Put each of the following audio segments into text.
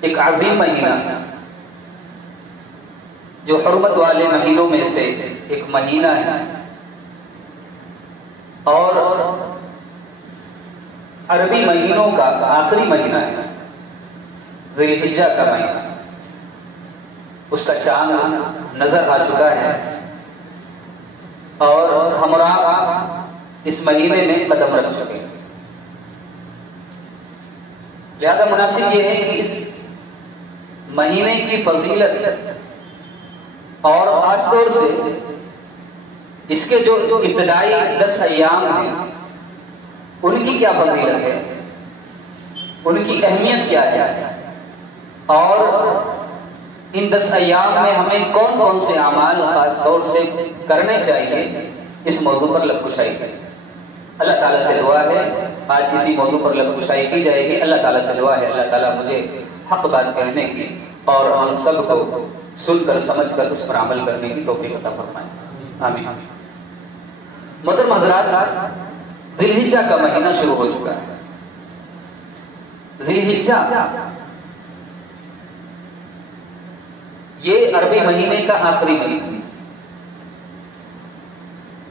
ایک عظیم مہینہ جو حرمت والے مہینوں میں سے ایک مہینہ ہے، اور عربی مہینوں کا آخری مہینہ ہے، ذی الحجہ کا مہینہ۔ اس کا چاند نظر آ چکا ہے اور ہمراہ اس مہینے میں قدم رکھ چکے ہیں۔ لہذا مناسب یہ ہے کہ اس مہینے کی فضیلت اور خاص طور سے اس کے جو ابتدائی 10 ایام ہیں ان کی کیا فضیلت ہے، ان کی اہمیت کیا ہے، اور ان 10 ایام میں ہمیں کون کون سے اعمال خاص طور سے کرنے چاہیے، اس موضوع پر لب کشائی کریں۔ اللہ تعالیٰ سے دعا ہے آج اسی موضوع پر لب کشائی کی جائے گی۔ اللہ تعالیٰ سے دعا ہے اللہ تعالیٰ مجھے حق بات کہنے کی اور ہم سب کو سن کر سمجھ کر اس پر عمل کرنے کی توفیق عطا فرمائے، آمین۔ محترم حضرات، ذی الحجہ کا مہینہ شروع ہو چکا ہے۔ ذی الحجہ یہ عربی مہینے کا آخری مہینہ،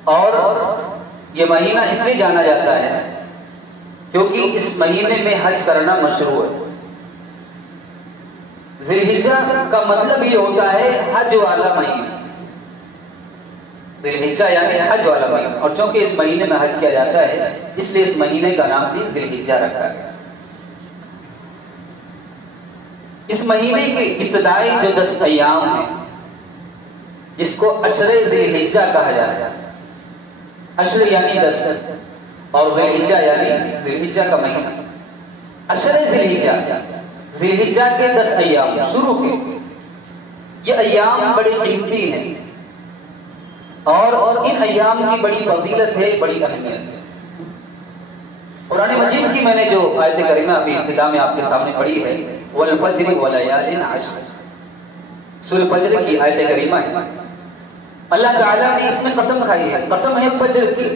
اور یہ مہینہ اس لیے جانا جاتا ہے کیونکہ اس مہینے میں حج کرنا مشروع ہے۔ ذی الحجہ کا مطلب یہ ہوتا ہے حج والا مہینہ، ذی الحجہ یعنی حج والا مہینہ، اور چونکہ اس مہینے میں حج کیا جاتا ہے اس لیے اس مہینے کا نام بھی ذی الحجہ رکھا گیا۔ اس مہینے کے ابتدائی جو 10 ایام ہیں جس کو عشر ذی الحجہ کہا جاتا ہے، عشر یعنی 10 اور ذی الحجہ یعنی ذی الحجہ کا مہینہ۔ عشر ذی الحجہ، ذی الحجہ کے 10 ایام شروع کے، یہ ایام بڑی قیمتی ہیں اور ان ایام کی بڑی فضیلت ہے، بڑی اہمیت ہے۔ قرآن مجید کی میں نے جو آیت کریمہ ابھی ابتدا میں آپ کے سامنے پڑھی ہے، والفجر وليال عشر، سورہ فجر کی آیت کریمہ ہے۔ اللہ تعالیٰ نے اس میں قسم کھائی ہے، قسم ہے فجر کی،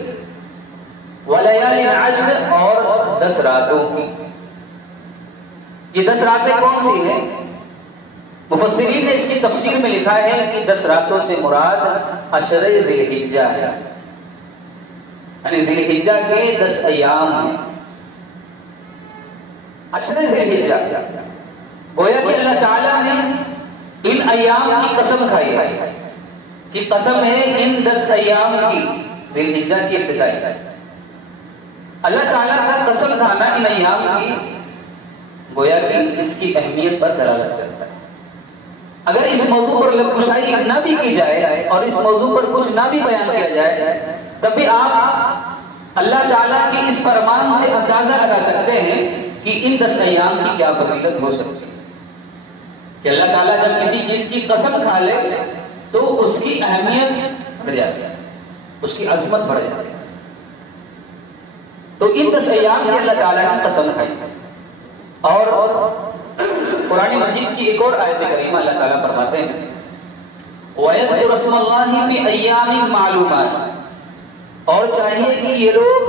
وليال عشر، اور 10 راتوں کی۔ یہ 10 راتیں کون سی ہیں؟ مفسرین نے اس کی تفسیر میں لکھا ہے کہ 10 راتوں سے مراد عشر ذی الحجہ ہے، یعنی ذی الحجہ کے 10 ایام ہیں۔ عشر ذی الحجہ، گویا کہ اللہ تعالیٰ نے ان ایام کی قسم کھائی ہے کہ قسم ہے ان 10 ایام کی، ذی الحجہ کی ابتدائی۔ اللہ تعالیٰ کا قسم کھانا ان ایام کی گویا کہ اس کی اہمیت پر دلالت کرتا ہے۔ اگر اس موضوع پر لب کشائی نہ بھی کی جائے اور اس موضوع پر کچھ نہ بھی بیان کیا جائے، تب بھی آپ اللہ تعالیٰ کی اس فرمان سے اندازہ لگا سکتے ہیں کہ ان 10 ایام کی کیا فضیلت ہو سکتی ہے۔ کہ اللہ تعالیٰ جب کسی چیز کی قسم کھا لے تو اس کی اہمیت بڑھ جاتی ہے، اس کی عظمت بڑھ جاتی ہے۔ تو ان 10 ایام کی اللہ تعالیٰ نے قسم کھائی، اور قرآن مجید کی ایک اور آیت کریمہ اللہ تعالیٰ فرماتے ہیں وَيَذْكُرُ اسْمَ اللَّهِ فِي أَيَّامٍ مَّعْلُومَاتٍ، اور چاہیے کہ یہ لوگ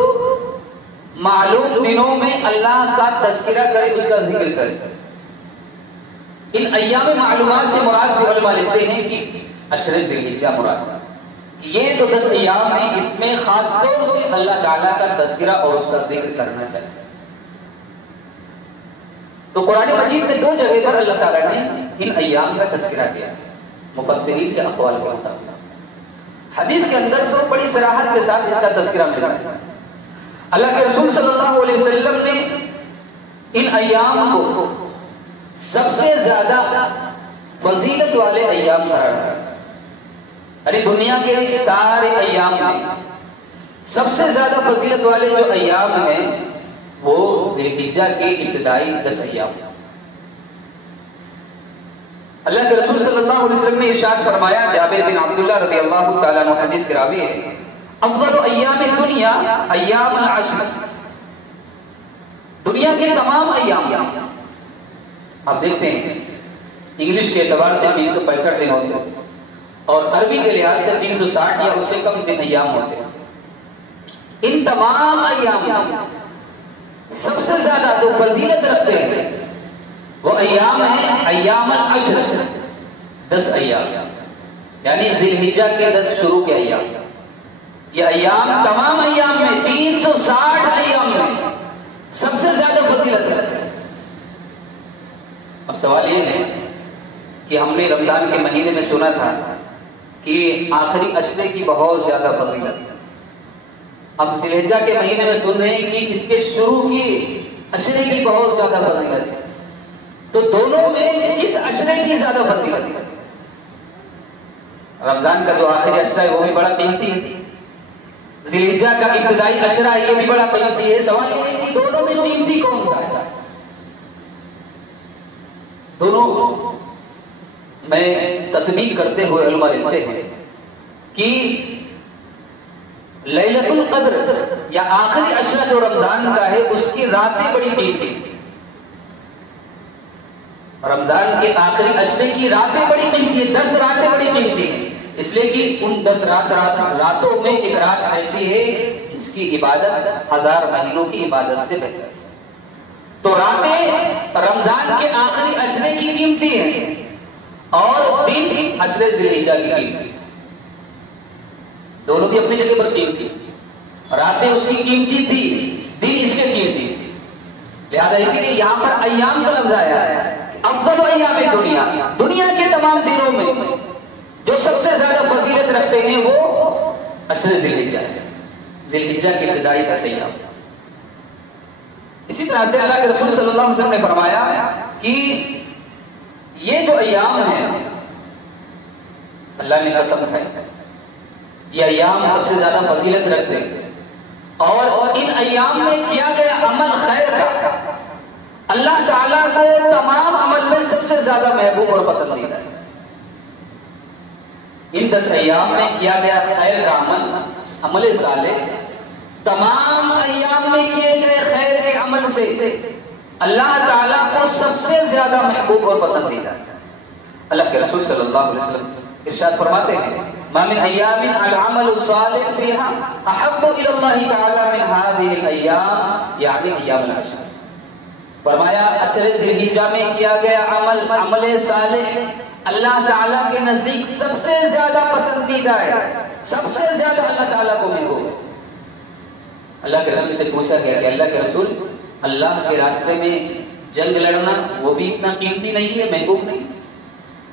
معلوم دنوں میں اللہ کا تذکرہ کرے، اس کا ذکر کرے۔ ان ایام معلومات سے مراد بھی علماء لکھتے ہیں کہ عشر ذی الحجہ مراد، یہ تو 10 ایام ہیں، اس میں خاص طور سے اللہ تعالیٰ کا تذکرہ اور اس کا ذکر کرنا چاہیے۔ تو قرآن مجید میں 2 جگہ پر اللہ تعالیٰ نے ان ایام کا تذکرہ کیا ہے مفسرین کے اقوال کے مطابق۔ حدیث کے اندر تو بڑی صراحت کے ساتھ اس کا تذکرہ ملتا ہے۔ اللہ کے رسول صلی اللہ علیہ وسلم نے ان ایام کو سب سے زیادہ فضیلت والے ایام قرار دیا، یعنی دنیا کے سارے ایام میں سب سے زیادہ فضیلت والے جو ایام ہیں وہ ذی الحجہ کے ابتدائی 10 ایام۔ اللہ کے رسول صلی اللہ علیہ وسلم نے ارشاد فرمایا، جابر بن عبداللہ رضی اللہ تعالیٰ عنہ حدیث کے راوی ہے، افضل ایام الدنیا ایام العشر، دنیا کے تمام ایام، آپ دیکھتے ہیں انگلش کے اعتبار سے 365 دن ہوتے ہیں اور عربی کے لحاظ سے 360 یا اس سے کم دن ایام ہوتے ہیں۔ ان تمام ایام سب سے زیادہ جو فضیلت رکھتے ہیں وہ ایام ہیں ایام العشر، 10 ایام، یعنی ذی الحجہ کے 10 شروع کے ایام. یہ ایام تمام ایام میں 360 ایام میں سب سے زیادہ فضیلت رکھتے ہیں. اب سوال یہ ہے کہ ہم نے رمضان کے مہینے میں سنا تھا کہ آخری عشرے کی بہت زیادہ فضیلت ہے. اب ذی الحجہ کے مہینے میں سن رہے ہیں کہ اس کے شروع کی عشرے کی بہت زیادہ فضیلت ہے. تو دونوں میں کس عشرے کی زیادہ فضیلت ہے؟ رمضان کا جو آخری عشرہ ہے وہ بھی بڑا قیمتی ہے، ذی الحجہ کا ابتدائی عشرہ ہے یہ بھی بڑا قیمتی ہے. سوال یہ ہے کہ دونوں میں قیمتی کون سا ہے؟ دونوں میں تطبیق کرتے ہوئے علماء لکھتے ہیں کہ لیلۃ القدر یا آخری عشرہ جو رمضان کا ہے اس کی راتیں بڑی قیمتی ہیں. رمضان کے آخری عشرے کی راتیں بڑی قیمتی ہیں، 10 راتیں بڑی قیمتی ہیں، اس لیے کہ ان 10 راتوں میں ایک رات ایسی ہے جس کی عبادت 1000 مہینوں کی عبادت سے بہتر ہے. تو راتیں رمضان کے آخری عشرے کی قیمتی ہیں اور دن عشرے ذی الحجہ کی قیمتی ہے. دونوں بھی اپنی جگہ پر قیمتی. راتیں اس کی قیمتی تھی، دن اس کے قیمتی تھی. لہذا اسی لیے یہاں پر ایام کا لفظ آیا ہے. افضل ایام دنیا، دنیا کے تمام دنوں میں جو سب سے زیادہ فضیلت رکھتے ہیں وہ عشر ذی الحجہ ہے، ذی الحجہ کے ابتدائی کا ایام. اسی طرح سے اللہ کے رسول صلی اللہ علیہ وسلم نے فرمایا کہ یہ جو ایام ہیں اللہ نے قسم ہے یہ ایام سب سے زیادہ فضیلت رکھتے ہیں اور ان ایام میں کیا گیا عمل خیر کا اللہ تعالیٰ کو تمام عمل میں سب سے زیادہ محبوب اور پسندیدہ ہے. ان 10 ایام میں کیا گیا خیر کا عمل صالح تمام ایام میں کیے گئے خیر کے عمل سے اللہ تعالیٰ کو سب سے زیادہ محبوب اور پسندیدہ ہے. اللہ کے رسول صلی اللہ علیہ وسلم ارشاد فرماتے ہیں ما من ایام العمل الصالح فيها احب الى الله تعالی من هذه الايام یعنی ایام العشر. فرمایا عشر ذی الحجہ میں کیا گیا عمل صالح اللہ تعالیٰ کے نزدیک سب سے زیادہ پسندیدہ ہے، سب سے زیادہ اللہ تعالیٰ کو محبوب ہے. اللہ کے رسول سے پوچھا گیا کہ اللہ کے رسول اللہ کے راستے میں جنگ لڑنا وہ بھی اتنا قیمتی نہیں ہے، محبوب نہیں؟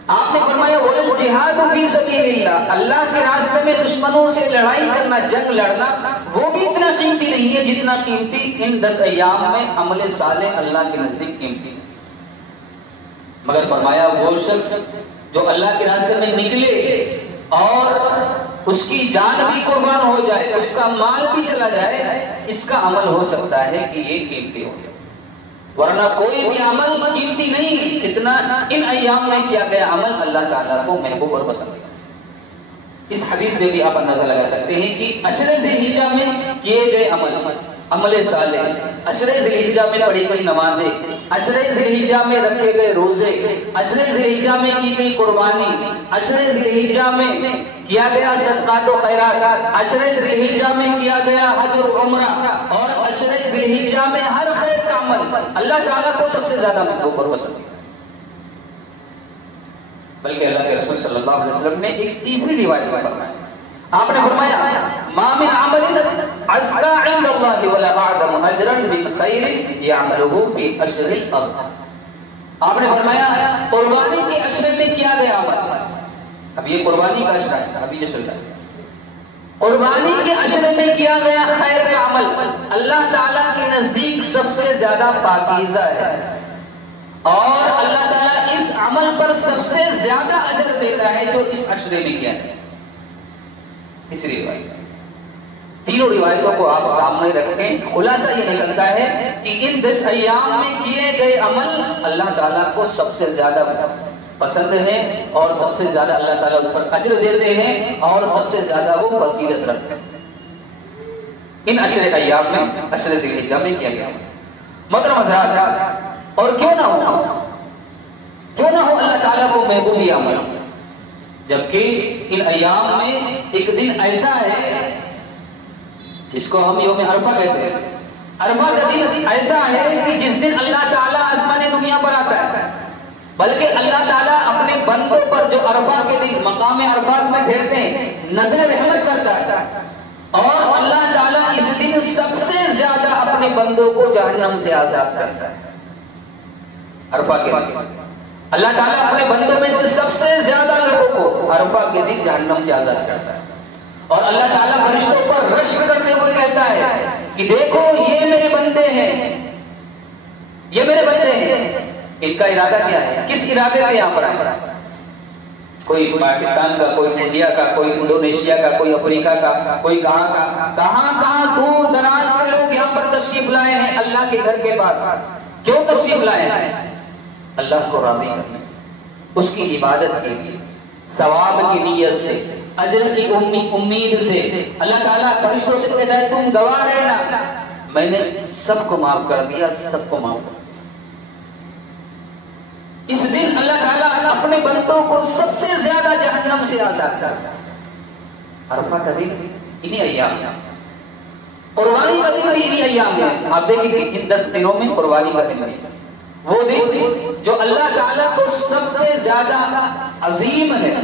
آپ نے فرمایا وَالْجِهَادُ فِي سَبِيلِ اللَّهِ، اللہ کے راستے میں دشمنوں سے لڑائی کرنا، جنگ لڑنا وہ بھی اتنا قیمتی نہیں ہے جتنا قیمتی ان 10 ایام میں عمل صالح اللہ کے نزدیک قیمتی. مگر فرمایا وہ شخص جو اللہ کے راستے میں نکلے اور اس کی جان بھی قربان ہو جائے، اس کا مال بھی چلا جائے، اس کا عمل ہو سکتا ہے کہ یہ قیمتی ہو جائے، ورنہ کوئی بھی عمل قیمتی نہیں جتنا ان ایام میں کیا گیا عمل اللہ تعالیٰ کو محبوب اور پسند ہے. اس حدیث سے بھی آپ اندازہ لگا سکتے ہیں کہ عشر ذی الحجہ میں کیے گئے عمل صالح، عشر ذی الحجہ میں پڑھی گئی نمازیں، عشر ذی الحجہ میں رکھے گئے روزے، عشر ذی الحجہ میں کی گئی قربانی، عشر ذی الحجہ میں کیا گیا صدقات و خیرات، عشر ذی الحجہ میں کیا گیا حج و عمرہ، اور عشر ذی الحجہ میں ہر خیر کا عمل اللہ تعالیٰ کو سب سے زیادہ محبوب اور پسند ہے. بلکہ اللہ کے رسول صلی اللہ علیہ وسلم نے ایک تیسری روایت میں فرمایا، آپ نے فرمایا ما من عمل ازکا عند اللہ ولا اعظم اجرا من خیر یعملہ فی اشہر الاربع. آپ نے فرمایا قربانی کے عشرے میں کیا گیا عمل، اب یہ قربانی کا عشرہ ہے ابھی جو چل رہا ہے، قربانی کے عشرے میں کیا گیا خیر کا عمل اللہ تعالیٰ کے نزدیک سب سے زیادہ پاکیزہ ہے اور اللہ تعالیٰ اس عمل پر سب سے زیادہ اجر دیتا ہے جو اس عشرے میں کیا ہے. تیسری روایت، تینوں روایتوں کو آپ سامنے رکھیں، خلاصہ یہ نکلتا ہے کہ ان 10 ایام میں کیے گئے عمل اللہ تعالیٰ کو سب سے زیادہ پسند ہے اور سب سے زیادہ اللہ تعالیٰ اس پر اجر دیتے ہیں اور سب سے زیادہ وہ فضیلت رکھتے ہیں. ان عشر ایام میں عشر ذی الحجہ میں کیا گیا. محترم حضرات، اور کیوں نہ ہو اللہ تعالیٰ کو محبوب عمل، جبکہ ان ایام میں ایک دن ایسا ہے جس کو ہم یوم عرفہ کہتے ہیں. عرفہ کا دن ایسا ہے کہ جس دن اللہ تعالیٰ آسمان دنیا پر آتا ہے، بلکہ اللہ تعالیٰ اپنے بندوں پر جو عرفہ کے دن مقام عرفات میں ٹھہرتے ہیں نظر رحمت کرتا ہے، اور اللہ تعالیٰ اس دن سب سے زیادہ اپنے بندوں کو جہنم سے آزاد کرتا ہے۔ عرفہ کے دن اللہ تعالیٰ اپنے بندوں میں سے سب سے زیادہ لوگوں کو عرفہ کے دن جہنم سے آزاد کرتا ہے، اور اللہ تعالیٰ فرشتوں پر رشک کرتے ہوئے کہتا ہے کہ دیکھو یہ میرے بندے ہیں، یہ میرے بندے ہیں، ان کا ارادہ کیا ہے، کس ارادے سے یہاں پر آئے؟ کوئی پاکستان کا، کوئی انڈیا کا، کوئی انڈونیشیا کا، کوئی افریقہ کا، کوئی کہاں دور دراز سے لوگ یہاں پر تشریف لائے ہیں اللہ کے گھر کے پاس۔ کیوں تشریف لائے ہیں؟ اللہ کو راضی کرنے، اس کی عبادت کے لیے، ثواب کی نیت سے، اجر کی امید سے۔ اللہ تعالیٰ فرشتوں سے کہتا ہے تم گواہ رہنا، میں نے سب کو معاف کر دیا، سب کو معاف کر دیا۔ اس دن اللہ تعالیٰ اپنے بندوں کو سب سے زیادہ جہنم سے آزاد کرتا ہے۔ عرفہ کا دن انہی ایام میں، قربانی کا دن بھی انہی ایام میں۔ آپ دیکھیں کہ ان 10 دنوں میں قربانی کا دن ہے، وہ دن جو اللہ تعالیٰ کو سب سے زیادہ عظیم ہے۔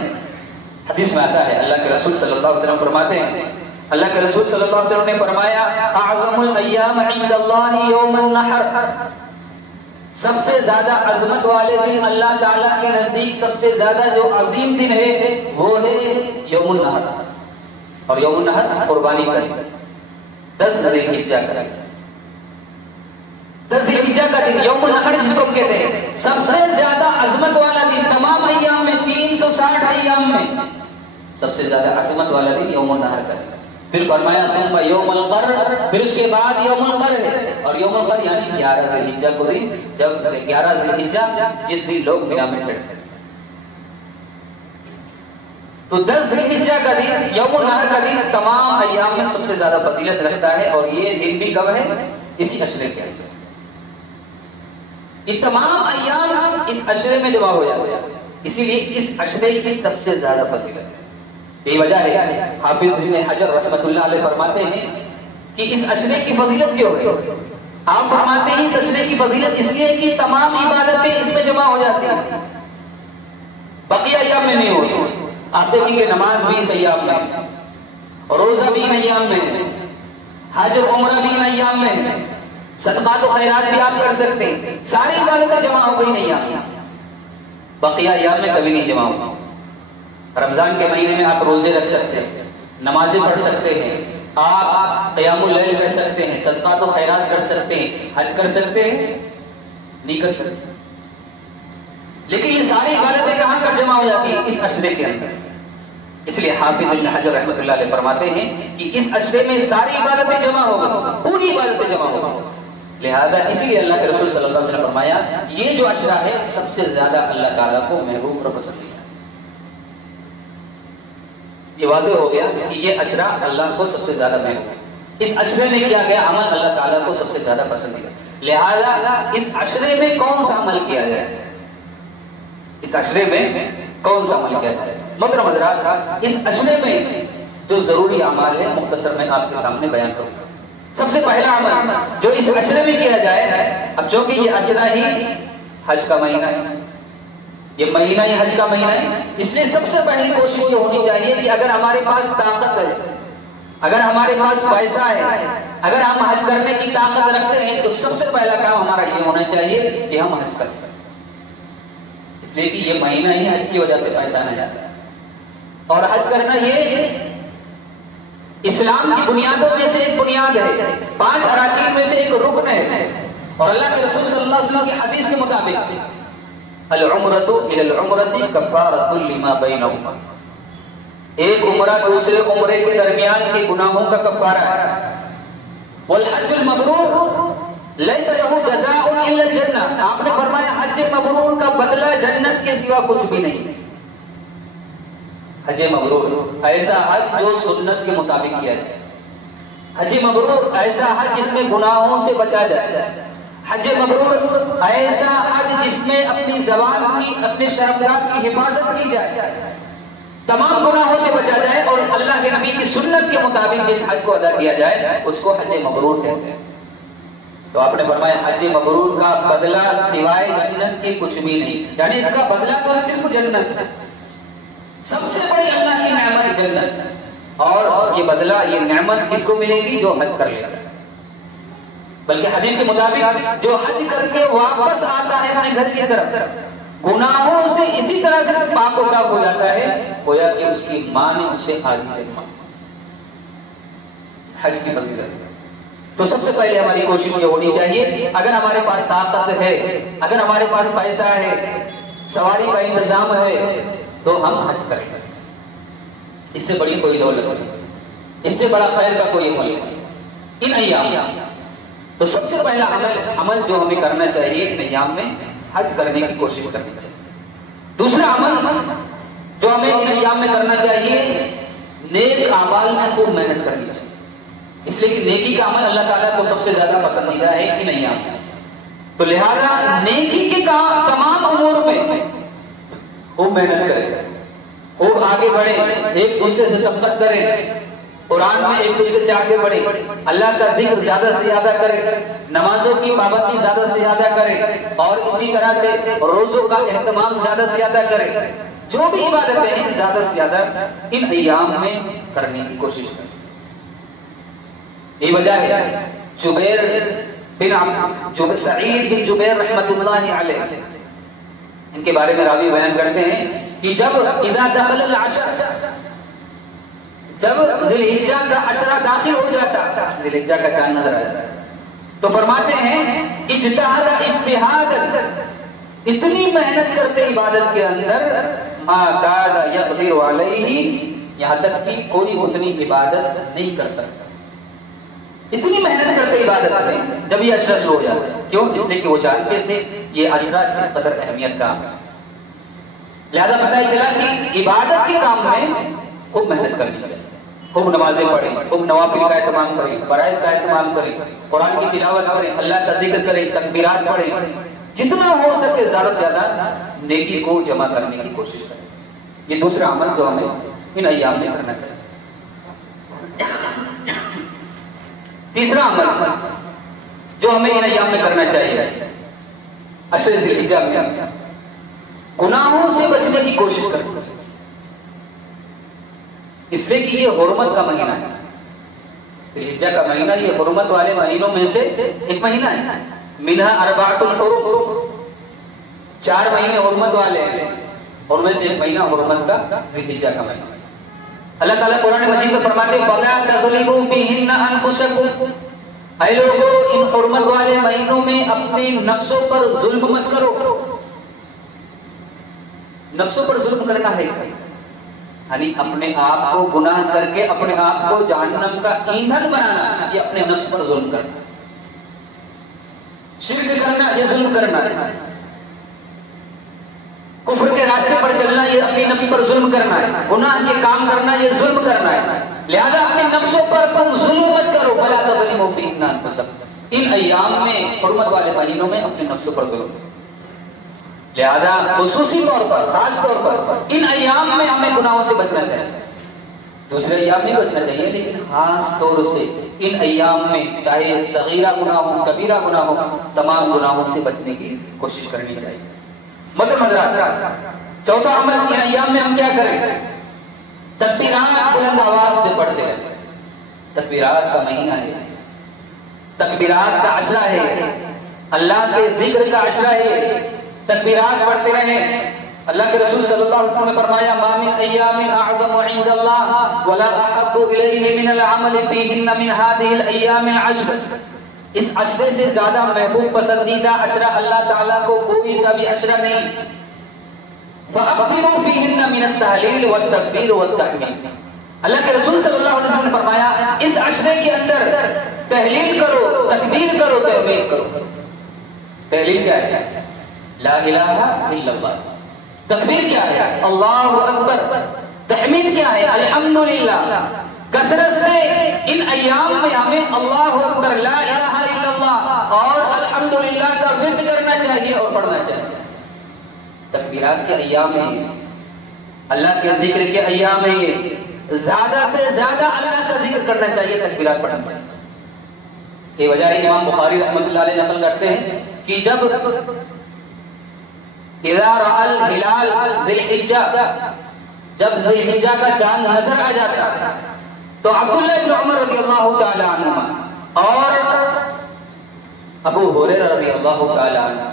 حدیث میں آتا ہے، اللہ کے رسول صلی اللہ علیہ وسلم فرماتے ہیں، اللہ کے رسول صلی اللہ علیہ وسلم نے فرمایا اعظم الایام عند اللہ یوم النحر، سب سے زیادہ عظمت والے دن اللہ تعالیٰ کے نزدیک سب سے زیادہ جو عظیم دن ہے وہ ہے یوم النحر، اور یوم النحر قربانی کا دن، 10 ذی الحجہ کا دن، 10 ذی الحجہ کا دن یوم النحر جس کو کہتے ہیں، سب سے زیادہ عظمت والا دن، تمام ایام میں 360 ایام میں سب سے زیادہ عظمت والا دن یوم النحر کا دن۔ پھر فرمایا ثم یوم القر، پھر اس کے بعد یوم القر ہے، اور یوم القر یعنی 11 ذی الحجہ کو دن، جب 11 ذی الحجہ جس دن لوگ مینا میں بیٹھتے ہیں۔ تو 10 ذی الحجہ کا دن یوم النحر کا دن تمام ایام میں سب سے زیادہ فضیلت رکھتا ہے، اور یہ دن بھی کب ہے؟ اسی عشرے کے اندر۔ یہ تمام ایام اس عشرے میں جمع ہو جاتے ہیں، اسی لیے اس عشرے کی سب سے زیادہ فضیلت ہے۔ یہی وجہ ہے حافظ ابن حجر رحمۃ اللہ علیہ فرماتے ہیں کہ اس عشرے کی فضیلت کیوں ہے؟ آپ فرماتے ہیں اس عشرے کی فضیلت اس لیے کہ تمام عبادتیں اس میں جمع ہو جاتی ہیں، بقیہ ایام میں نہیں ہوتی۔ آپ دیکھیں گے نماز بھی اس ایام میں، روزہ بھی ان ایام میں، حج اور عمرہ بھی ان ایام میں، صدقات و خیرات بھی آپ کر سکتے ہیں، ساری عبادتیں جمع ہو گئی نہیں ایام، بقیہ ایام میں کبھی نہیں جمع ہوگی۔ رمضان کے مہینے میں آپ روزے رکھ سکتے ہیں، نمازیں پڑھ سکتے ہیں، آپ قیام اللیل کر سکتے ہیں، صدقات و خیرات کر سکتے ہیں، حج کر سکتے ہیں، نہیں کر سکتے، لیکن یہ ساری عبادتیں کہاں کر جمع ہو جاتی ہیں؟ اس عشرے کے اندر۔ اس لیے حافظ ابن حجر رحمۃ اللہ علیہ فرماتے ہیں کہ اس عشرے میں ساری عبادتیں جمع ہو گئی، پوری عبادتیں جمع ہو گئی، لہذا اسی لیے اللہ کے رسول صلی اللہ علیہ وسلم نے فرمایا یہ جو عشرہ ہے سب سے زیادہ اللہ تعالیٰ کو محبوب اور پسندیدہ ہے۔ یہ واضح ہو گیا کہ یہ عشرہ اللہ کو سب سے زیادہ محبوب ہے، اس عشرے میں کیا گیا عمل اللہ تعالیٰ کو سب سے زیادہ پسندیدہ، لہذا اس عشرے میں کون سا عمل کیا جائے، اس عشرے میں کون سا عمل کیا جائے؟ محترم حضرات، اس عشرے میں جو ضروری اعمال ہے مختصر میں آپ کے سامنے بیان کروں گا۔ سب سے پہلا عمل جو اس عشرے میں کیا جائے، اب جو کہ یہ عشرہ ہی حج کا مہینہ ہے، یہ مہینہ ہی حج کا مہینہ ہے، اس لیے سب سے پہلی کوشش یہ ہونی چاہیے کہ اگر ہمارے پاس طاقت ہے، اگر ہمارے پاس پیسہ ہے، اگر ہم حج کرنے کی طاقت رکھتے ہیں تو سب سے پہلا کام ہمارا یہ ہونا چاہیے کہ ہم حج کریں، اس لیے کہ یہ مہینہ ہی حج کی وجہ سے پہچانا جاتا ہے، اور حج کرنا یہ اسلام کی بنیادوں میں سے ایک بنیاد ہے، 5 اراکین میں سے ایک رکن ہے، اور اللہ کے رسول صلی اللہ علیہ وسلم کی حدیث کے مطابق العمرۃ الی العمرۃ کفارۃ لما بینہما، ایک عمرہ دوسرے عمرے کے درمیان کے گناہوں کا کفارہ ہے، والحج المبرور لیس لہ جزاء الا الجنہ، آپ نے فرمایا حج مبرور کا بدلہ جنت کے سوا کچھ بھی نہیں۔ حج مبرور ایسا حج جو سنت کے مطابق کیا جائے، حج مبرور ایسا حج جس میں گناہوں سے بچا جائے، حج مبرور ایسا حج جس میں اپنی زبان کی، اپنے شرمگاہ کی حفاظت کی جائے، تمام گناہوں سے بچا جائے، اور اللہ کے نبی کی سنت کے مطابق جس حج کو ادا کیا جائے اس کو حج مبرور کہتے ہیں۔ تو آپ نے فرمایا حج مبرور کا بدلہ سوائے جنت کے کچھ بھی نہیں، یعنی اس کا بدلہ تو صرف جنت ہے، سب سے بڑی اللہ کی نعمت جنت، اور یہ بدلہ یہ نعمت کس کو ملے گی؟ جو حج کر لے گا۔ بلکہ حدیث کے مطابق جو حج کر کے واپس آتا ہے اپنے گھر کی طرف، گناہوں سے اسی طرح سے پاک و صاف ہو جاتا ہے گویا کہ اس کی ماں نے اسے حاضر ہے۔ حج کی فضیلت تو سب سے پہلے ہماری کوشش یہ ہونی چاہیے، اگر ہمارے پاس طاقت ہے، اگر ہمارے پاس پیسہ ہے، سواری کا انتظام ہے، تو ہم حج کریں۔ اس سے بڑی کوئی دولت نہیں، اس سے بڑا خیر کا کوئی عمل نہیں ان ایام۔ تو سب سے پہلا عمل جو ہمیں کرنا چاہیے ان ایام میں حج کرنے کی کوشش کرنی چاہیے۔ دوسرا عمل جو ہمیں ان ایام میں کرنا چاہیے، نیک اعمال میں خوب محنت کرنی چاہیے، اس لیے کہ نیکی کا عمل اللہ تعالیٰ کو سب سے زیادہ پسندیدہ ہے ان ایام میں۔ تو لہذا نیکی کے تمام امور میں خوب محنت کریں، خوب آگے بڑھیں، ایک دوسرے سے سبقت کریں، قرآن میں ایک دوسرے سے آگے بڑھیں، اللہ کا ذکر زیادہ سے زیادہ کریں، نمازوں کی پابندی زیادہ سے زیادہ کریں، اور اسی طرح سے روزوں کا اہتمام زیادہ سے زیادہ کریں، جو بھی عبادتیں ہیں زیادہ سے زیادہ ان ایام میں کرنے کی کوشش کریں۔ یہ وجہ ہے سعید بن جبیر رحمت اللہ علیہ، ان کے بارے میں راوی بیان کرتے ہیں کہ جب اذا دخل العشر، جب ذی الحجہ کا عشرہ داخل ہو جاتا، ذی الحجہ کا چاند نظر آتا، تو فرماتے ہیں اجتہد اجتہادا، اتنی محنت کرتے عبادت کے اندر، ما کاد یقدر علیہ، یہاں تک کہ کوئی اتنی عبادت نہیں کر سکتا، اتنی محنت کرتے عبادت میں جب یہ عشرہ شروع ہو جاتا ہے۔ کیوں؟ اس لیے کہ وہ جانتے تھے یہ عشرہ کس قدر اہمیت کا ہے، لہذا پتہ چلا کہ عبادت کے کام میں خوب محنت کرنی چاہیے، خوب نمازیں پڑھیں، خوب نوافل کا اہتمام کریں، فرائض کا اہتمام کریں، قرآن کی تلاوت کریں، اللہ کا ذکر کریں، تکبیرات پڑھیں، جتنا ہو سکے زیادہ سے زیادہ نیکی کو جمع کرنے کی کوشش کریں۔ یہ دوسرا عمل جو ہمیں ان ایام میں کرنا چاہیے۔ تیسرا عمل جو ہمیں ان ایام میں کرنا چاہیے، عشر ذی الحجہ میں گناہوں سے بچنے کی کوشش کریں، اس لیے کہ یہ حرمت کا مہینہ ہے، ذی الحجہ کا مہینہ یہ حرمت والے مہینوں میں سے ایک مہینہ ہے، منہا اربعۃ حرم، 4 مہینے حرمت والے ہیں، اور میں سے ایک مہینہ حرمت کا ذی الحجہ کا مہینہ۔ اللہ تعالیٰ قرآن مجید میں فرماتے ہیں فَلَا تَظْلِمُوا فِيهِنَّ أَنفُسَكُمْ، اے لوگو ان حرمت والے مہینوں میں اپنے نفسوں پر ظلم مت کرو۔ نفسوں پر ظلم کرنا ہے یعنی اپنے آپ کو گناہ کر کے اپنے آپ کو جہنم کا ایندھن بنانا، یہ اپنے نفس پر ظلم کرنا، شرک کرنا یہ ظلم کرنا ہے، کفر کے راستے پر چلنا یہ اپنی نفس پر ظلم کرنا ہے، گناہ کے کام کرنا یہ ظلم کرنا ہے، لہذا اپنے نفسوں پر تم ظلم مت کرو، فَلَا تَظْلِمُوا فِيهِنَّ أَنفُسَكُمْ، ان ایام میں حرمت والے مہینوں میں اپنے نفسوں پر ظلم کرو، لہذا خصوصی طور پر خاص طور پر ان ایام میں ہمیں گناہوں سے بچنا چاہیے، دوسرے ایام میں بچنا چاہیے، لیکن خاص طور سے ان ایام میں چاہے صغیرہ گناہ ہو کبیرہ گناہ ہو، تمام گناہوں سے بچنے کی کوشش کرنی چاہیے۔ مطلب چوتھا عمل ان ایام میں ہم کیا کریں؟ تکبیرات بلند آواز سے پڑھتے ہیں، تکبیرات کا مہینہ ہے، تکبیرات کا عشرہ ہے، اللہ کے ذکر کا عشرہ ہے، تکبیرات پڑھتے رہیں۔ اللہ کے رسول صلی اللہ علیہ وسلم نے فرمایا ما من ایام اعظم عند اللہ ولا احب الیہ من العمل فیہن من هذه الایام العشر، اس عشرے سے زیادہ محبوب پسندیدہ عشرہ اللہ تعالیٰ کو کوئی سا بھی عشرہ نہیں۔ فَأَكْثِرُوا فِيهِنَّ مِنَ التَّهْلِيلِ وَالتَّكْبِيرِ وَالتَّحْمِيدِ، اللہ کے رسول صلی اللہ علیہ وسلم نے فرمایا اس عشرے کے اندر تحلیل کرو، تکبیر کرو، تحمید کرو۔ تحلیل کیا ہے؟ لا الہ الا اللہ۔ تکبیر کیا ہے؟ اللہ اکبر۔ تحمید کیا ہے؟ الحمدللہ۔ کثرت سے ان ایام میں ہمیں اللہ اکبر، لا الہ الا اللہ اور الحمدللہ کا ورد کرنا چاہیے اور پڑھنا چاہیے۔ تکبیرات کے ایام ہیں، اللہ کے ذکر کے ایام ہیں، زیادہ سے زیادہ اللہ کا ذکر کرنا چاہیے، تکبیرات پڑھنا چاہیے۔ یہ وجہ ہے امام بخاری رحمۃ اللہ علیہ نقل کرتے ہیں کہ جب اذا رأى الهلال ذی الحجہ، جب ذی الحجہ کا چاند نظر آ جاتا تو عبداللہ بن عمر رضی اللہ تعالی عنہما اور ابو ہریرہ رضی اللہ تعالی عنہ،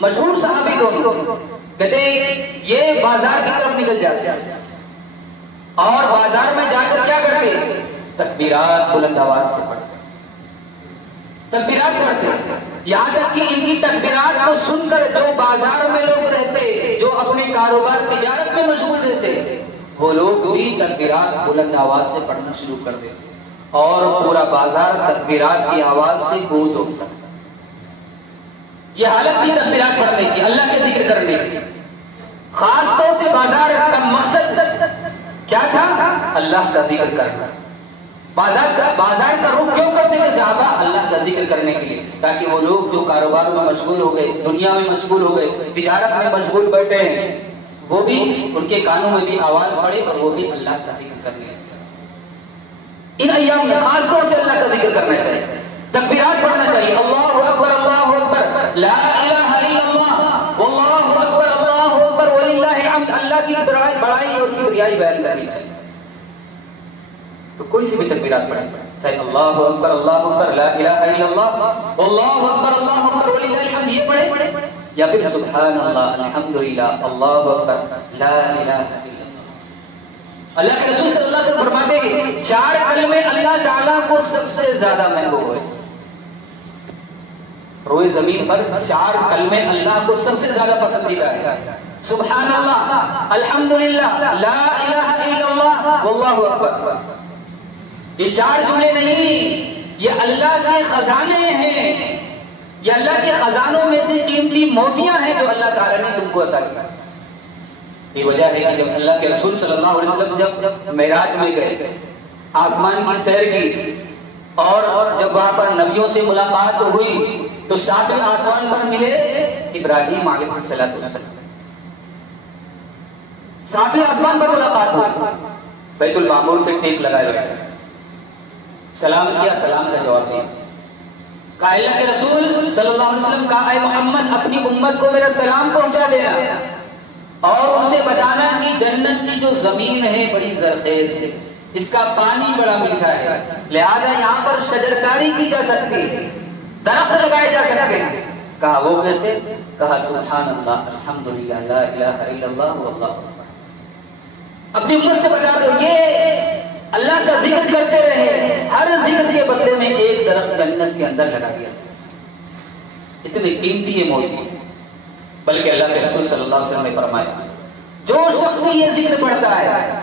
مشہور صحابی دونوں، کہتے یہ بازار کی طرف نکل جاتے اور بازار میں جا کر کیا کرتے؟ تکبیرات بلند آواز سے پڑھتے، تکبیرات پڑھتے، یہاں تک کہ ان کی تکبیرات کو سن کر جو بازار میں لوگ رہتے، جو اپنے کاروبار تجارت میں مشغول رہتے، وہ لوگ بھی تکبیرات بلند آواز سے پڑھنا شروع کر دیتے اور پورا بازار تکبیرات کی آواز سے گونج اٹھتا۔ یہ حالت تھی تکبیرات پڑھنے کی، اللہ کے ذکر کرنے کی۔ خاص طور سے بازار کا مقصد کیا تھا؟ اللہ کا ذکر کرنا۔ بازار کا رخ کیوں کرتے تھے صحابہ؟ اللہ کا ذکر کرنے کے لیے، تاکہ وہ لوگ جو کاروبار میں مشغول ہو گئے، دنیا میں مشغول ہو گئے، تجارت میں مشغول بیٹھے ہیں، وہ بھی ان کے کانوں میں بھی آواز پڑے اور وہ بھی اللہ کا ذکر کرنے لگے۔ ان ایام میں خاص طور سے اللہ کا ذکر کرنا چاہیے، تکبیرات پڑھنا چاہیے، اللہ اکبر اللہ اکبر، لا الہ الا اللہ، واللہ اکبر اللہ اکبر وللہ الحمد، اللہ کی بڑائی اور کبریائی بیان کرنی چاہیے۔ تو کوئی سی بھی تکبیرات پڑھیں، چاہے اللہ اکبر لا الہ الا اللہ، واللہ اکبر وللہ الحمد یہ پڑھیں، یا پھر سبحان اللہ الحمدللہ اللہ اکبر لا الہ الا اللہ۔ اللہ کے رسول صلی اللہ علیہ وسلم فرماتے ہیں 4 کلمے اللہ تعالیٰ کو سب سے زیادہ محبوب ہے، روئے زمین پر 4 کلمے اللہ کو سب سے زیادہ پسندیدہ ہے، سبحان اللہ الحمدللہ لا الہ الا اللہ واللہ اکبر۔ یہ 4 جملے نہیں، یہ اللہ کے خزانے ہیں، یہ اللہ کے خزانوں میں سے قیمتی موتیاں ہیں جو اللہ تعالیٰ نے تم کو عطا کیا۔ یہ وجہ ہے کہ جب اللہ کے رسول صلی اللہ علیہ وسلم جب معراج میں گئے، آسمان کی سیر کی، اور جب وہاں پر نبیوں سے ملاقات ہوئی تو 7ویں آسمان پر ملے ابراہیم علیہ السلام، 7ویں آسمان پر ملاقات ہوئی، بیت المعمور سے ٹیک لگائے ہوئے، سلام کیا، سلام کا جواب دیا، کہا اللہ کے رسول صلی اللہ علیہ وسلم کہا اے محمد اپنی امت کو میرا سلام پہنچا دینا اور ان سے بتانا کہ جنت کی جو زمین ہے بڑی زرخیز ہے، اس کا پانی بڑا میٹھا ہے، لہذا یہاں پر شجرکاری کی جا سکتی ہے، درخت لگائے جا سکتے ہیں۔ کہا وہ کیسے؟ کہا سبحان اللہ الحمدللہ لا الہ الا اللہ واللہ اکبر۔ اپنی امت سے بتا دو یہ اللہ کا ذکر کرتے رہے، ہر ذکر کے بدلے میں ایک درخت جنت کے اندر لگا دیا، اتنے قیمتی یہ موتی۔ بلکہ اللہ کے رسول صلی اللہ علیہ وسلم نے فرمایا جو شخص یہ ذکر پڑھتا ہے،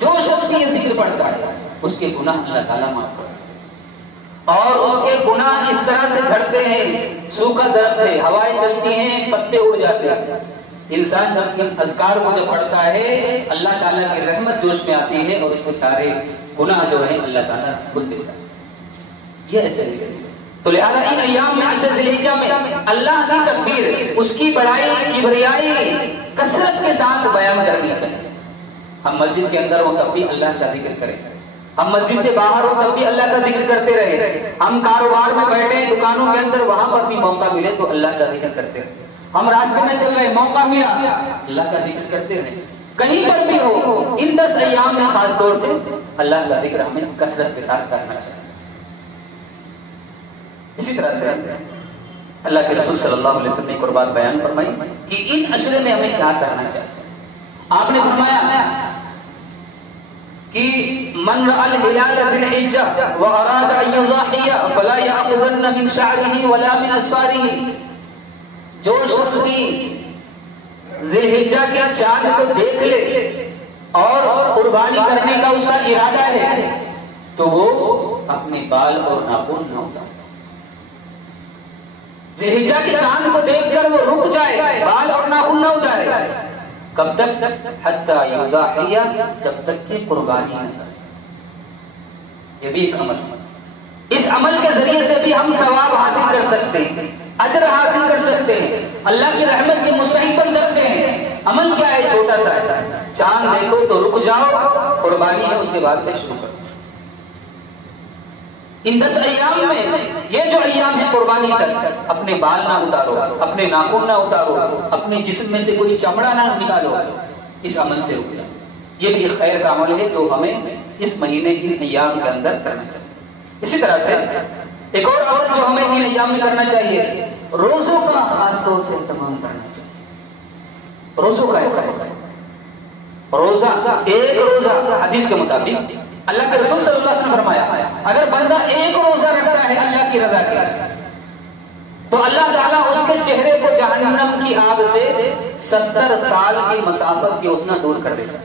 جو شخص یہ ذکر پڑھتا ہے اس کے گناہ اللہ تعالیٰ معاف کرتا ہے، اور اس کے گناہ اس طرح سے جھڑتے ہیں، سوکھا درخت ہے، ہوائیں چلتی ہیں، پتے اڑ جاتے ہیں۔ انسان جب ان اذکار کو جو پڑھتا ہے اللہ تعالیٰ کی رحمت جوش میں آتی ہے اور اس کے سارے گناہ جو ہیں اللہ تعالیٰ کھل دیتا ہے۔ یہ ایسے ذکر ہے، تو لہذا ان ایام میں 10 ذی الحجہ میں اللہ کی تکبیر، اس کی بڑائی کبریائی کثرت کے ساتھ بیان کرنی چاہیے۔ ہم مسجد کے اندر ہو تب بھی اللہ کا ذکر کریں، ہم مسجد سے باہر ہو تب بھی اللہ کا ذکر کرتے رہے، ہم کاروبار میں بیٹھے دکانوں کے اندر وہاں پر بھی موقع ملے تو اللہ کا ذکر کرتے رہے، ہم راستے میں چل رہے موقع ملا اللہ کا ذکر کرتے رہے، کہیں پر بھی ہو ان 10 ایام میں خاص طور سے اللہ کا ذکر ہمیں کثرت کے ساتھ کرنا چاہیے۔ اسی طرح سے اللہ کے رسول صلی اللہ علیہ وسلم نے ایک اور بات بیان فرمائی کہ ان عشرے میں ہمیں کیا کرنا چاہیے۔ آپ نے فرمایا کہ من رأى الهلال ذی الحجہ واراد ان یضحی فلا یأخذن من شعره ولا من اظفاره، جو شخص بھی ذی الحجہ کے چاند کو دیکھ لے اور قربانی کرنے کا اس کا ارادہ ہے تو وہ اپنے بال اور ناخن نہ اتارے۔ ذی الحجہ کے چاند کو دیکھ کر وہ رک جائے، بال اور ناخن نہ اتارے، کب تک؟ حتی یضحی، جب تک کہ قربانی نہ کرے۔ یہ بھی ایک عمل ہے، اس عمل کے ذریعے سے بھی ہم ثواب حاصل کر سکتے ہیں، اجر حاصل کر سکتے ہیں، اللہ کی رحمت کے مستحق بن سکتے ہیں۔ عمل کیا ہے؟ چھوٹا سا ہے، چاند دیکھو تو رک جاؤ، قربانی ہے اس کے بعد سے شروع کرو۔ ان 10 ایام میں یہ جو ایام ہے قربانی تک اپنے بال نہ اتارو، اپنے ناخن نہ اتارو، اپنے جسم میں سے کوئی چمڑا نہ نکالو، اس عمل سے رک جاؤ۔ یہ بھی ایک خیر کا عمل ہے جو ہمیں اس مہینے کے ایام کے اندر کرنا چاہیے۔ اسی طرح سے ایک اور عمل جو ہمیں ان ایام میں کرنا چاہیے، روزوں کا خاص طور سے اہتمام کرنا چاہیے۔ روزوں کا اہتمام، روزہ ایک روزہ حدیث کے مطابق اللہ کے رسول صلی اللہ علیہ وسلم نے فرمایا اگر بندہ ایک روزہ رکھتا ہے اللہ کی رضا کے تو اللہ تعالیٰ اس کے چہرے کو جہنم کی آگ سے 70 سال کی مسافت کے اتنا دور کر دیتا ہے۔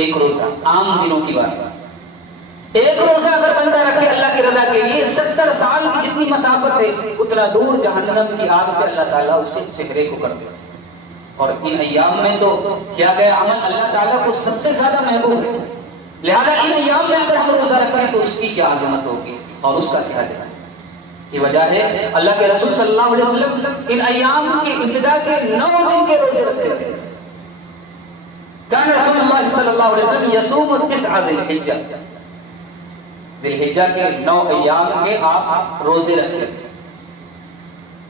ایک روزہ عام دنوں کی بات، ایک روزہ اگر بندہ رکھے اللہ کی رضا کے لیے 70 سال کی جتنی مسافت ہے اتنا دور جہنم کی آگ سے اللہ تعالیٰ اس کے چہرے کو کر دیتا ہے۔ اور ان ایام میں تو کیا گیا عمل اللہ تعالیٰ کو سب سے زیادہ محبوب ہے، لہذا ان ایام میں اگر ہم روزہ رکھیں تو اس کی کیا عظمت ہوگی اور اس کا کیا دھیان۔ یہ وجہ ہے اللہ کے رسول صلی اللہ علیہ وسلم ان ایام کی ابتدا کے 9 دن کے روزے رکھتے تھے۔ کان رسول اللہ صلی اللہ علیہ وسلم یصوم 9 ذی الحجہ، ذی الحجہ کے 9 ایام کے آپ روزے رکھتے تھے۔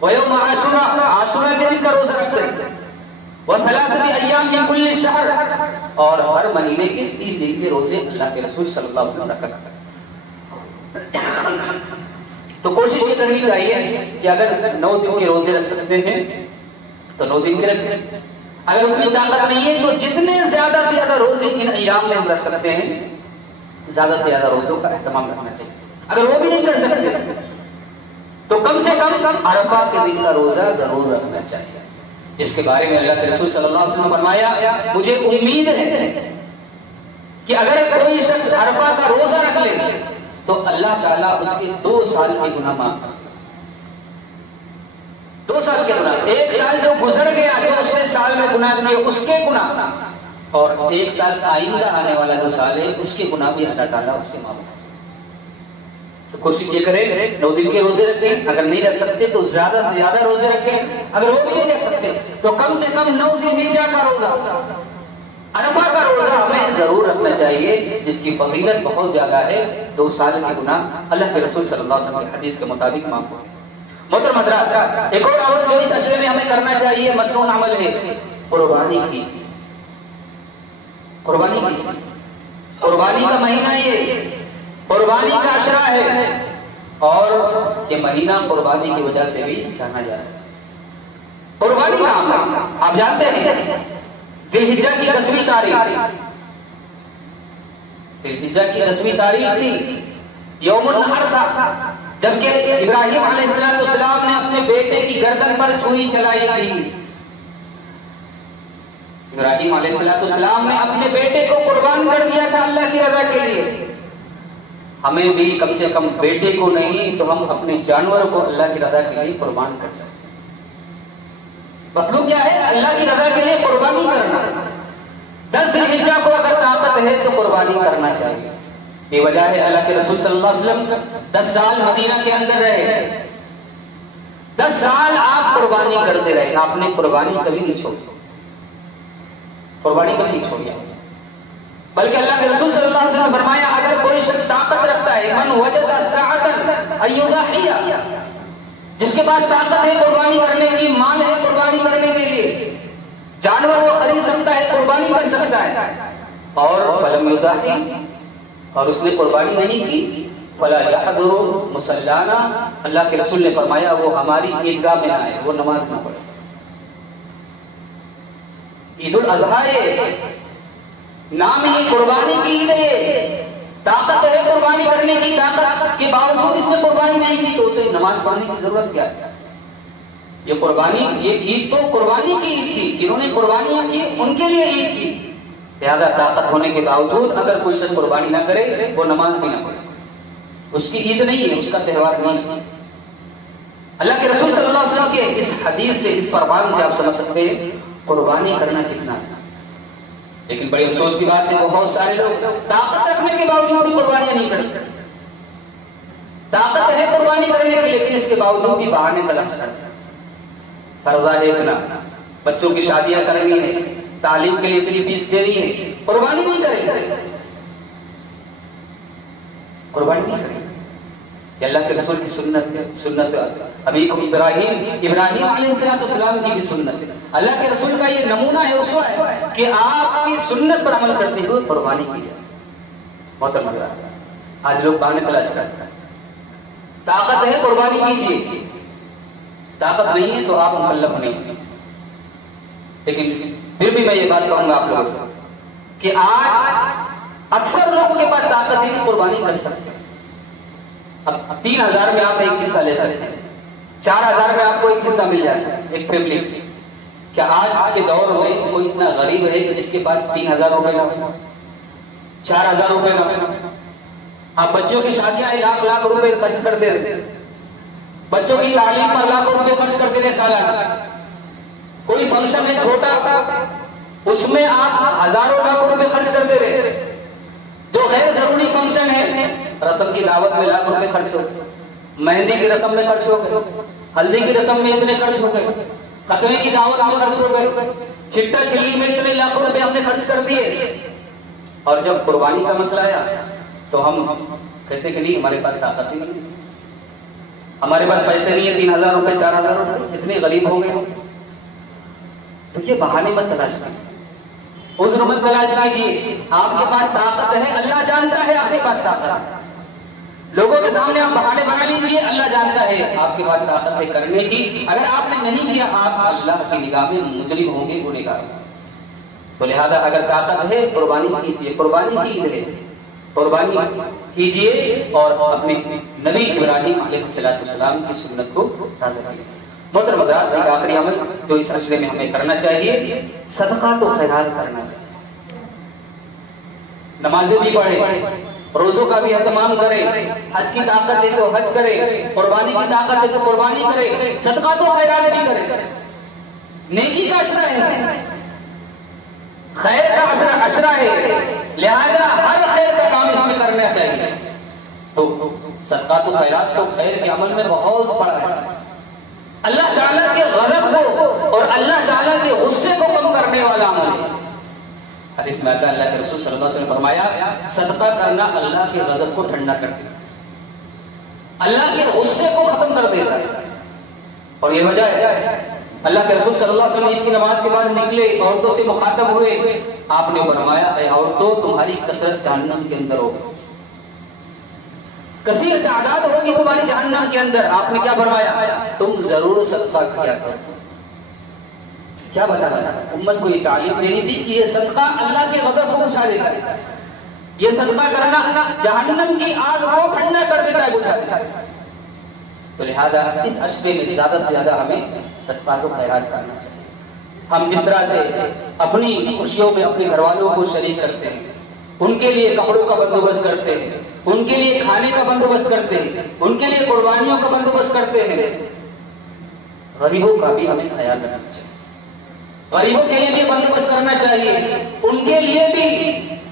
ویوم عاشوراء، عاشوراء کے دن کا روزہ رکھتے تھے۔ وثلاثه ایام من کل شہر، اور ہر مہینے کے 3 دن کے روزے اللہ کے رسول صلی اللہ علیہ وسلم رکھا کرتے۔ تو کوشش یہ کرنی چاہیے کہ اگر 9 دن کے روزے رکھ سکتے ہیں تو 9 دن کے رکھیں، اگر اتنی طاقت نہیں ہے تو جتنے زیادہ سے زیادہ روزے ان ایام میں ہم رکھ سکتے ہیں زیادہ سے زیادہ روزوں کا اہتمام رکھنا چاہیے۔ اگر وہ بھی نہیں کر سکتے تو کم سے کم عرفہ کے دن کا روزہ ضرور رکھنا چاہیے، جس کے بارے میں اللہ کے رسول صلی اللہ علیہ وسلم نے فرمایا مجھے امید ہے کہ اگر کوئی شخص عرفہ کا روزہ رکھ لے تو اللہ تعالیٰ اس کے 2 سال کے گناہ معاف کر، 2 سال کے گناہ، 1 سال جو گزر گیا جو اس نے سال میں گناہ کیے اس کے گناہ، اور 1 سال آئندہ آنے والا جو سال ہے اس کے گناہ بھی اللہ تعالیٰ اس کے معاف کر۔ تو کوشش یہ کریں 9 دن کے روزے رکھیں، اگر نہیں رکھ سکتے تو زیادہ سے زیادہ روزے رکھیں، اگر وہ بھی نہیں رکھ سکتے تو کم سے کم 9 ذی الحجہ کا روزہ، عرفہ کا روزہ ہمیں ضرور رکھنا چاہیے، جس کی فضیلت بہت زیادہ ہے۔ 2 سال کے گناہ اللہ کے رسول صلی اللہ علیہ وسلم کی حدیث کے مطابق معاف ہوتے ہیں۔ محترم حضرات، ایک اور عمل جو اس اشرے میں ہمیں کرنا چاہیے مشروع عمل ہے قربانی کی۔ قربانی کی، قربانی کا مہینہ یہ قربانی کا اشرا ہے، اور یہ مہینہ قربانی کی وجہ سے بھی جانا جاتا ہے۔ قربانی کا عمل آپ جانتے ہیں ذی الحجہ کی 10ویں تاریخ، ذی الحجہ کی 10ویں تاریخ تھی، یوم النحر تھا، جبکہ ابراہیم علیہ السلام نے اپنے بیٹے کی گردن پر چھری چلائی تھی۔ ابراہیم علیہ السلام نے اپنے بیٹے کو قربان کر دیا تھا اللہ کی رضا کے لیے۔ ہمیں بھی کم سے کم بیٹے کو نہیں تو ہم اپنے جانور کو اللہ کی رضا کے لیے قربان کر سکتے ہیں۔ مطلب کیا ہے؟ اللہ کی رضا کے لیے قربانی کرنا۔ 10 ذی الحجہ کو اگر طاقت ہے تو قربانی کرنا چاہیے۔ یہ وجہ ہے اللہ کے رسول صلی اللہ علیہ وسلم 10 سال مدینہ کے اندر رہے، 10 سال آپ قربانی کرتے رہے، آپ نے قربانی کبھی نہیں چھوڑی، قربانی کبھی نہیں چھوڑی، بلکہ اللہ کے رسول صلی اللہ علیہ وسلم نے فرمایا اگر کوئی شخص طاقت رکھتا ہے من وجد ساعة ان يضحي، جس کے پاس طاقت ہے قربانی کرنے کی، مال ہے قربانی کرنے کے لیے، جانور وہ خرید سکتا ہے، قربانی کر سکتا ہے، اور فلم يضحي، اور اس نے قربانی نہیں کی، فلا يحضر مصلانا، اللہ کے رسول نے فرمایا وہ ہماری عیدگاہ میں نہ آئے، وہ نماز نہ پڑھے۔ عید الاضحیٰ نام ہی قربانی کی عید ہے، طاقت ہے قربانی کرنے کی، طاقت کے باوجود اس نے قربانی نہیں کی تو اسے نماز پڑھنے کی ضرورت کیا ہے؟ یہ قربانی، یہ عید تو قربانی کی عید تھی، جنہوں نے قربانیاں کی ان کے لیے عید تھی، لہذا طاقت ہونے کے باوجود اگر کوئی شخص قربانی نہ کرے وہ نماز بھی نہ پڑھے، اس کی عید نہیں ہے، اس کا تہوار نہیں ہے۔ اللہ کے رسول صلی اللہ علیہ وسلم کے اس حدیث سے، اس فرمان سے آپ سمجھ سکتے ہیں قربانی کرنا کتنا ہے۔ لیکن بڑی افسوس کی بات ہے بہت سارے لوگ طاقت رکھنے کے باوجود بھی قربانیاں نہیں کرتے، طاقت ہے قربانی کرنے کی لیکن اس کے باوجود بھی بہانے تلاش کرتے، فرضہ دیکھنا، بچوں کی شادیاں کرنی ہے، تعلیم کے لیے اتنی فیس دینی ہے، قربانی نہیں کریں، قربانی نہیں کریں۔ یہ اللہ کے رسول کی سنت ابیکم ابراہیم علیہ السلام کی بھی سنت ہے. اللہ کے رسول کا یہ نمونہ ہے، اسوہ ہے کہ آپ کی سنت پر عمل کرتے ہوئے قربانی کی جائے. محترم حضرات، آج لوگ بہانے تلاش کرتے ہیں. طاقت ہے قربانی کیجیے، طاقت نہیں ہے تو آپ مکلف نہیں. لیکن پھر بھی میں یہ بات کہوں گا آپ لوگوں سے کہ آج اکثر لوگوں کے پاس طاقت ہے کہ قربانی کر سکتے ہیں. اب 3000 میں آپ ایک حصہ لے سکتے ہیں، 4000 میں آپ کو ایک حصہ مل جائے گا ایک فیملی. کیا آج کے دور میں کوئی اتنا غریب ہے کہ جس کے پاس 3000 روپے نہ ہو، 4000 روپے نہ ہو؟ آپ بچوں کی شادیاں لاکھ روپے خرچ کرتے رہتے، بچوں کی تعلیم پر لاکھوں روپے خرچ کرتے رہے سالانہ. کوئی فنکشن ہے چھوٹا، اس میں آپ ہزاروں لاکھوں روپے خرچ کرتے رہے. جو غیر ضروری فنکشن ہے، رسم کی دعوت میں لاکھ روپے خرچ ہو گئے، مہندی کی رسم میں خرچ ہو گئے، ہلدی کی رسم میں اتنے خرچ ہو گئے، ختنے کی دعوت میں خرچ ہو گئے، چھٹا چھلی میں اتنے لاکھوں روپے ہم نے خرچ کر دیے. اور جب قربانی کا مسئلہ آیا تو ہم کہتے کہ نہیں ہمارے پاس طاقت ہی نہیں، ہمارے پاس پیسے نہیں ہے، 3000 روپے 4000 روپے، اتنے غریب ہو گئے. تو یہ بہانے مت تلاش کیجیے، عذر مت تلاش کیجیے. آپ کے پاس طاقت ہے، اللہ جانتا ہے آپ کے پاس طاقت ہے. لوگوں کے سامنے آپ بہانے بنا لیجیے، اللہ جانتا ہے آپ کے پاس طاقت ہے کرنے کی. اگر آپ نے نہیں کیا آپ اللہ کی نگاہ میں مجرم ہوں گے، گنہگار. تو لہذا اگر طاقت ہے قربانی کیجیے، قربانی کی عید ہے، قربانی کیجیے اور اپنے نبی ابراہیم علیہ السلام کی سنت کو تازہ کیجیے. محترم حضرات، ایک آخری عمل جو اس عشرے میں ہمیں کرنا چاہیے، صدقات و خیرات کرنا چاہیے. نمازیں بھی پڑھیں، روزوں کا بھی اہتمام کریں، حج کی طاقت ہے تو حج کریں، قربانی کی طاقت ہے تو قربانی کریں، صدقات و خیرات بھی کریں. نیکی کا عشرہ ہے، خیر کا عشرہ ہے، لہذا ہر خیر کا کام اس میں کرنا چاہیے. تو صدقات و خیرات تو خیر کے عمل میں بہت بڑا ہے. اللہ تعالیٰ کے غضب کو اور اللہ تعالیٰ کے غصے کو کم کرنے والا عمل ہے. حدیث میں آتا ہے، اللہ کے رسول صلی اللہ علیہ وسلم نے فرمایا صدقہ کرنا اللہ کے غضب کو ٹھنڈا کر دیتا ہے، اللہ کے غصے کو ختم کر دیتا ہے. اور یہ وجہ ہے اللہ کے رسول صلی اللہ علیہ وسلم عید کی نماز کے بعد نکلے، عورتوں سے مخاطب ہوئے. آپ نے فرمایا اے عورتوں تمہاری کثرت جہنم کے اندر ہوگی، کثیر تعداد ہوگی تمہاری جہنم کے اندر. آپ نے کیا فرمایا؟ تم ضرور صدقہ کیا کرو. کیا بتایا؟ امت کو یہ تعلیم دینی تھی کہ یہ صدقہ اللہ کے غضب کو بجھا دیتا ہے، یہ صدقہ کرنا جہنم کی آگ کو ٹھنڈا کر دیتا ہے، بجھا دیتا ہے. تو لہذا اس عشرے میں زیادہ سے زیادہ ہمیں صدقات و خیرات کرنا چاہیے. ہم جس طرح سے اپنی خوشیوں میں اپنے گھر والوں کو شریک کرتے ہیں، ان کے لیے کپڑوں کا بندوبست کرتے ہیں، ان کے لیے کھانے کا بندوبست کرتے ہیں، ان کے لیے قربانیوں کا بندوبست کرتے ہیں، غریبوں کا بھی ہمیں خیال رکھنا چاہیے. غریبوں کے لیے بھی بندوبست کرنا چاہیے، ان کے لیے بھی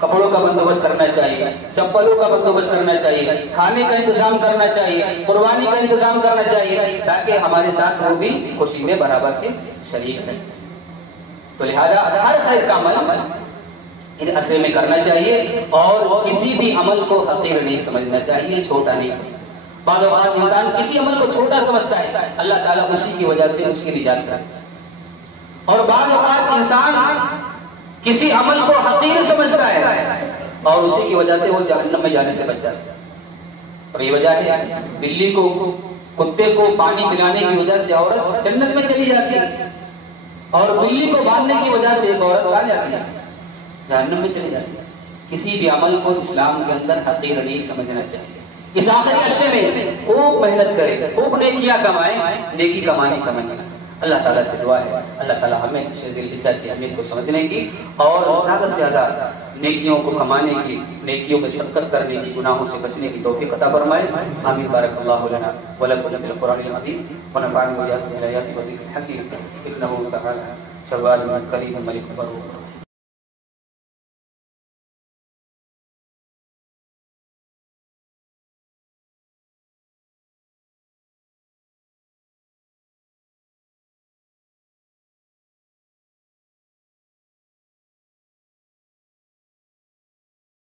کپڑوں کا بندوبست کرنا چاہیے، چپلوں کا بندوبست کرنا چاہیے، کھانے کا انتظام کرنا چاہیے، قربانی کا انتظام کرنا چاہیے، تاکہ ہمارے ساتھ وہ بھی خوشی میں برابر کے شریک ہیں. تو لہذا ہر خیر کا عمل ان عصر میں کرنا چاہیے اور کسی بھی عمل کو حقیر نہیں سمجھنا چاہیے، چھوٹا نہیں سمجھنا. بعض اوقات انسان کسی عمل کو چھوٹا سمجھتا ہے، اللہ تعالیٰ اسی کی وجہ سے اس کی نجات کرتا ہے. اور بعض اوقات انسان کسی عمل کو حقیر سمجھتا ہے اور اسی کی وجہ سے وہ جہنم میں جانے سے بچ جاتا ہے. اور یہ وجہ ہے بلی کو کتے کو پانی پلانے کی وجہ سے عورت جنت میں چلی جاتی ہے، اور بلی کو باندھنے کی وجہ سے ایک عورت کہاں جاتی ہے؟ جہنم میں چلی جاتی ہے. کسی بھی عمل کو اسلام کے اندر حقیر نہیں سمجھنا چاہیے. اس آخری عشرے میں خوب محنت کرے، خوب نیکیاں کمائیں، نیکی کمانے کا من. اللہ تعالیٰ سے دعا ہے اللہ تعالیٰ ہمیں شدید الجہاد کی اہمیت کو سمجھنے کی اور زیادہ سے زیادہ نیکیوں کو کمانے کی، نیکیوں پہ شفقت کرنے کی، گناہوں سے بچنے کی توفیق عطا فرمائے. آمین. بارک اللہ لنا ولکم فی القرآن العظیم ونفعنی وإياکم بالآیات والذکر الحکیم انہ تعالی جواد کریم ملک برور.